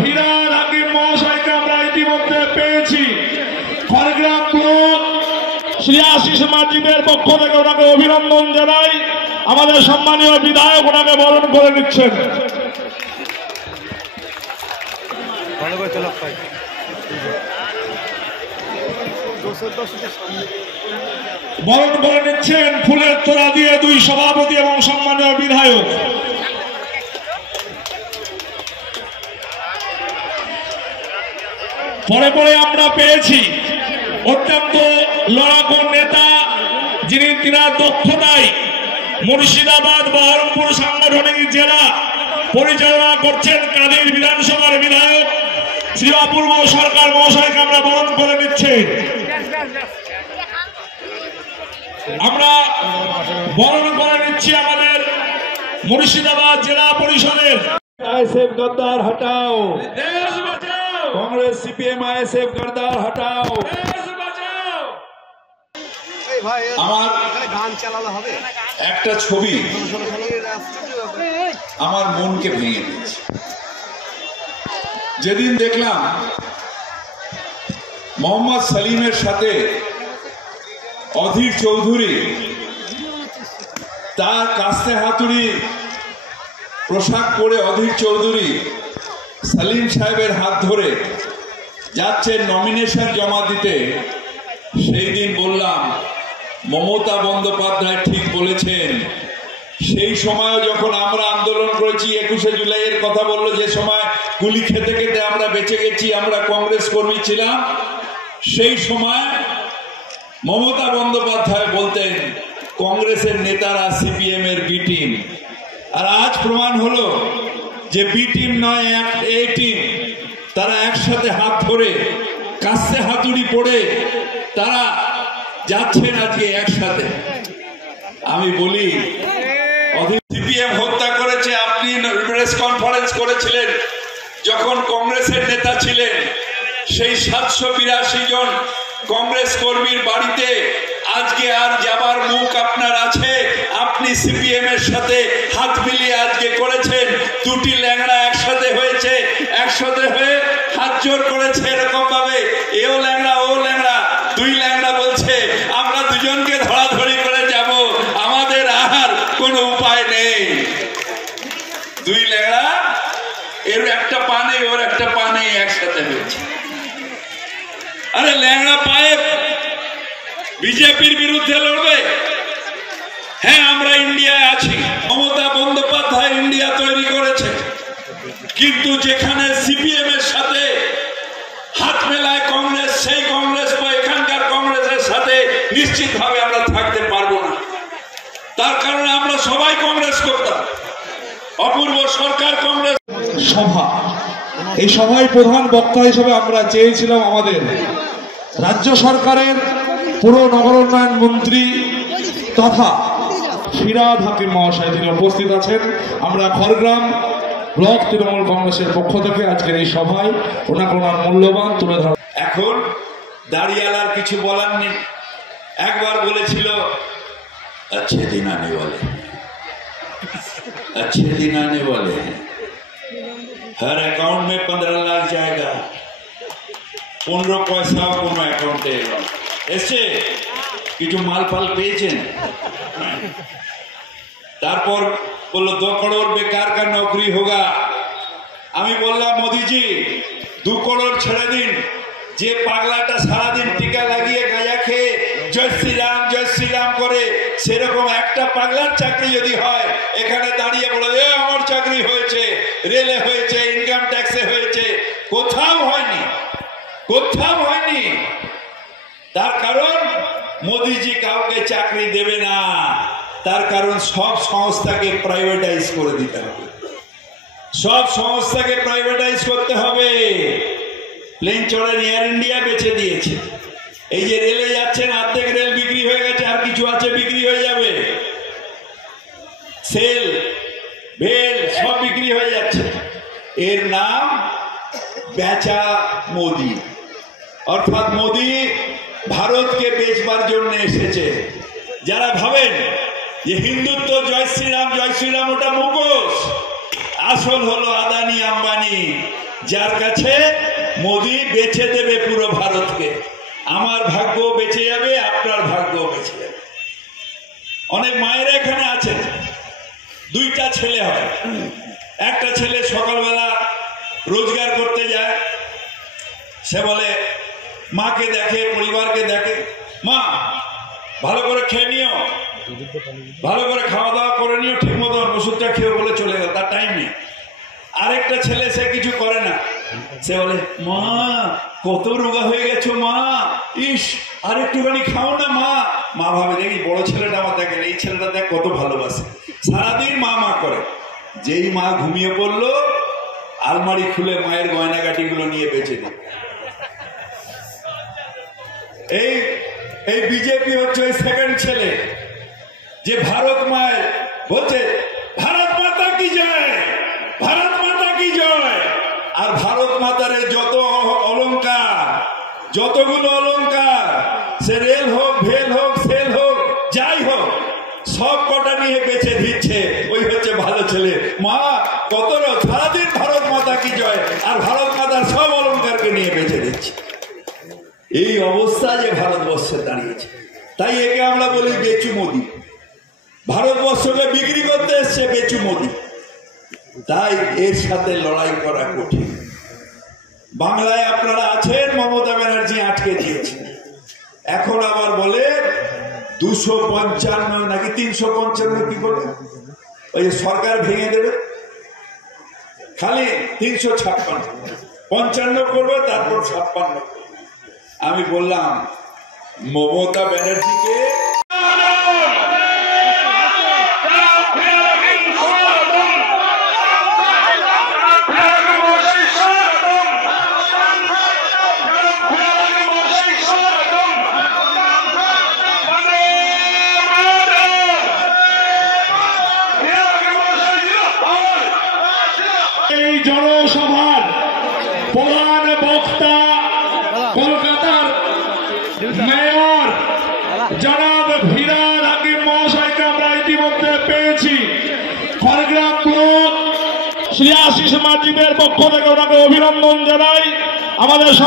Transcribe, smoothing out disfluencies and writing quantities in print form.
ফিরহাদ হাকিম মহাশয়কে আমরা ইতিমধ্যে পেয়েছি। খড়গ্রাম ব্লক শ্রী আশিস মসজিদের পক্ষ থেকে ওনাকে অভিনন্দন জানাই। আমাদের সম্মানীয় বিধায়ক ওনাকে বরণ করে নিচ্ছেন। বরণ করে নিচ্ছেন ফুলের তোড়া দিয়ে দুই সভাপতি এবং সম্মানীয় বিধায়ক। পরে পরে আমরা পেয়েছি অত্যন্ত লড়াকু নেতা, যিনি তিনার দক্ষতায় মুর্শিদাবাদ বহরমপুর সাংগঠনিক জেলা পরিচালনা করছেন কাদের বিধানসভার বিধায়ক শ্রী অপূর্ব সরকার মহাশয়কে আমরা বরণ করে নিচ্ছি। আমরা বরণ করে নিচ্ছি আমাদের মুর্শিদাবাদ জেলা পরিষদের। আইএসএফ গদ্দার হটাও, দেশ বাঁচাও। কংগ্রেস সিপিএম আইএসএফ গদ্দার হটাও, দেশ বাঁচাও। আমার গান চালানো হবে একটা ছবি আমার মনকে ভেঙে দিয়েছে। যেদিন দেখলাম মোহাম্মদ সালিমের সাথে অধীর চৌধুরী তার কাস্তে হাতুড়ি পোশাক পরে অধীর চৌধুরী সালিম সাহেবের হাত ধরে যাচ্ছেন নমিনেশন জমা দিতে, সেই দিন বললাম মমতা বন্দ্যোপাধ্যায় ঠিক বলেছেন। সেই সময় যখন আমরা আন্দোলন করেছি, 21শে জুলাইয়ের কথা বললো, যে সময় গুলি খেতে খেতে আমরা বেঁচে গেছি, আমরা কংগ্রেস কর্মী ছিলাম, সেই সময় মমতা বন্দ্যোপাধ্যায় বলতেন কংগ্রেসের নেতারা সিপিএম এর বি টিম। আর আজ প্রমাণ হলো যে বি টিম নয়, এ টিম। তারা একসাথে হাত ধরে কাস্তে হাতুড়ি পড়ে তারা যাচ্ছেন আজকে একসাথে। আমি বলি সিপিএম হত্যা করেছে। আপনি প্রেস কনফারেন্স করেছিলেন যখন কংগ্রেসের নেতা ছিলেন, সেই 782 জন কংগ্রেস কর্মীর বাড়িতে আজকে আর যাবার মুখ আপনার আছে? আপনি সিপিএম এর সাথে হাত মিলিয়ে আজকে করেছেন। দুটি ল্যাংড়া একসাথে হয়েছে, একসাথে হয়ে হাত জোর করেছে এরকম ভাবে, এও ল্যাংড়া ও ল্যাংড়া। দুই ল্যাংড়া বলছে আমরা দুজনকে ধরাধরি করে যাব, আমাদের আর কোনো উপায় নেই। দুই ল্যাংড়া, এর একটা পা নেই ওর একটা পা নেই, একসাথে হয়েছে। আরে ল্যাংড়া পায়ে বিজেপির বিরুদ্ধে লড়বে? হ্যাঁ, আমরা ইন্ডিয়ায় আছি। মমতা বন্দ্যোপাধ্যায় ইন্ডিয়া তৈরি করেছে, কিন্তু যেখানে সিপিএম এর সাথে হাত মেলায় কংগ্রেস, সেই কংগ্রেস বা এখানকার কংগ্রেসের সাথে নিশ্চিতভাবে আমরা থাকতে পারবো না। তার কারণে আমরা সবাই কংগ্রেস করতাম। অপূর্ব সরকার কংগ্রেস সভা, এই সভায় প্রধান বক্তা হিসেবে আমরা চেয়েছিলাম আমাদের রাজ্য সরকারের পুরো নগর উন্নয়ন মন্ত্রী তথা ফিরহাদ হাকিম মহাশয়, তিনি উপস্থিত আছেন। আমরা খড়গ্রাম ব্লক তৃণমূল কংগ্রেসের পক্ষ থেকে আজকের এই সভায় ওনাকে ওনার মূল্যবান তুলে ধরা। এখন দাঁড়িয়ালার কিছু বলার নেই। একবার বলেছিল अच्छे दिन आने वाले, अच्छे दिन आने वाले हैं, हर अकाउंट में 15 लाख जाएगा, 15 পয়সা কোনো অ্যাকাউন্টে এসছে, কিছু মাল ফাল পেয়েছেন। তারপর বললো 2 करोड़ बेकार का नौकरी होगा। আমি বললাম মোদিজি 2 करोड़ ছেড়ে দিন, যে পাগলাটা সারাদিন টিকা লাগিয়ে গাঁজা খেয়ে জয় শ্রীরাম করে, সেরকম একটা পাগলার চাকরি যদি হয়, এখানে দাঁড়িয়ে বলে আমার চাকরি হয়েছে, রেলে হয়েছে, ইনকাম ট্যাক্সে হয়েছে, কোথাও হয়নি, কোথাও হয়নি। তার কারণ মোদিজি কাউকে চাকরি দেবে না, তার কারণ সব সংস্থাকে প্রাইভেটাইজ করে দিতে হবে, সব সংস্থাকে প্রাইভেটাইজ করতে হবে। প্লেন চড়েন এয়ার ইন্ডিয়া বেচে দিয়েছে, এই যে রেলে যাচ্ছেন অর্ধেক রেল বিক্রি হয়ে গেছে, আর কিছু আছে বিক্রি হয়ে যাবে। সেল ভেল সব বিক্রি হয়ে যাচ্ছে। এর নাম বেচা মোদি, অর্থাৎ মোদি ভারতকে বেচবার জন্য এসেছে। যারা ভাবেন যে হিন্দুত্ব জয় শ্রীরাম ওটা মুখোশ, আসল হলো আদানি আম্বানি। যার কাছে মোদি বেচে দেবে পুরো ভারতকে। আমার ভাগ্য বেঁচে যাবে, আপনার ভাগ্য বেঁচে যাবে। অনেক মায়েরা এখানে আছেন, দুইটা ছেলে হয়। একটা ছেলে সকালবেলা রোজগার করতে যায়, সে বলে মাকে দেখে, পরিবারকে দেখে, মা ভালো করে খেয়ে নিও, ভালো করে খাওয়া দাওয়া করে নিও, ঠিক মতো ওষুধটা খেয়ে বলে চলে গেল, তার টাইম নেই। আরেকটা ছেলে সে কিছু করে না, সে বলে মা কত রোগা হয়ে গেছো মা, ইস আর একটুখানি খাও না মা। মা ভাবে দেখি বড় ছেলেটা আমার দেখেন, এই ছেলেটা দেখ কত ভালোবাসে, সারাদিন মা মা করে। যেই মা ঘুমিয়ে পড়লো, আলমারি খুলে মায়ের গয়নাগাটি গুলো নিয়ে বেঁচে দিল। এই বিজেপি হচ্ছে ওই সেকেন্ড ছেলে, যে ভারত মায়ের বলছে ভারত মাতা কি জয়, ভারত মাতা কি জয়। আর ভারত মাতার যত অলংকার, যতগুলো অলংকার, সে রেল হোক, ভেল হোক, সেল হোক, যাই হোক, সব কটা নিয়ে বেঁচে দিচ্ছে। ওই হচ্ছে ভালো ছেলে। মা কত সারাদিন ভারত মাতা কি জয়, আর ভারত মাতার সব অলংকারকে নিয়ে বেঁচে দিচ্ছে। এই অবস্থা যে ভারতবর্ষে দাঁড়িয়েছে, তাই একে আমরা বলি বেচু মোদি। ভারতবর্ষকে বিক্রি করতে এসছে বেচু মোদি, তাই এর সাথে লড়াই করা কঠিন। বাংলায় আপনারা আছেন, মমতা ব্যানার্জি আটকে দিয়েছে। এখন আবার বলে 255 নাকি 355 কি বলে, ওই সরকার ভেঙে দেবে, খালি 356 55 করবে, তারপর 56। আমি বললাম মমতা ব্যানার্জিকে এই জনসভার প্রধান বক্তা কলকাতার মেয়র জনাব ফিরহাদ হাকিম মহাশয়কে আমরা ইতিমধ্যে পেয়েছি। খড়গ্রাম ব্লক শ্রী আশিস মার্জিদের পক্ষ থেকে ওনাকে অভিনন্দন জানাই। আমাদের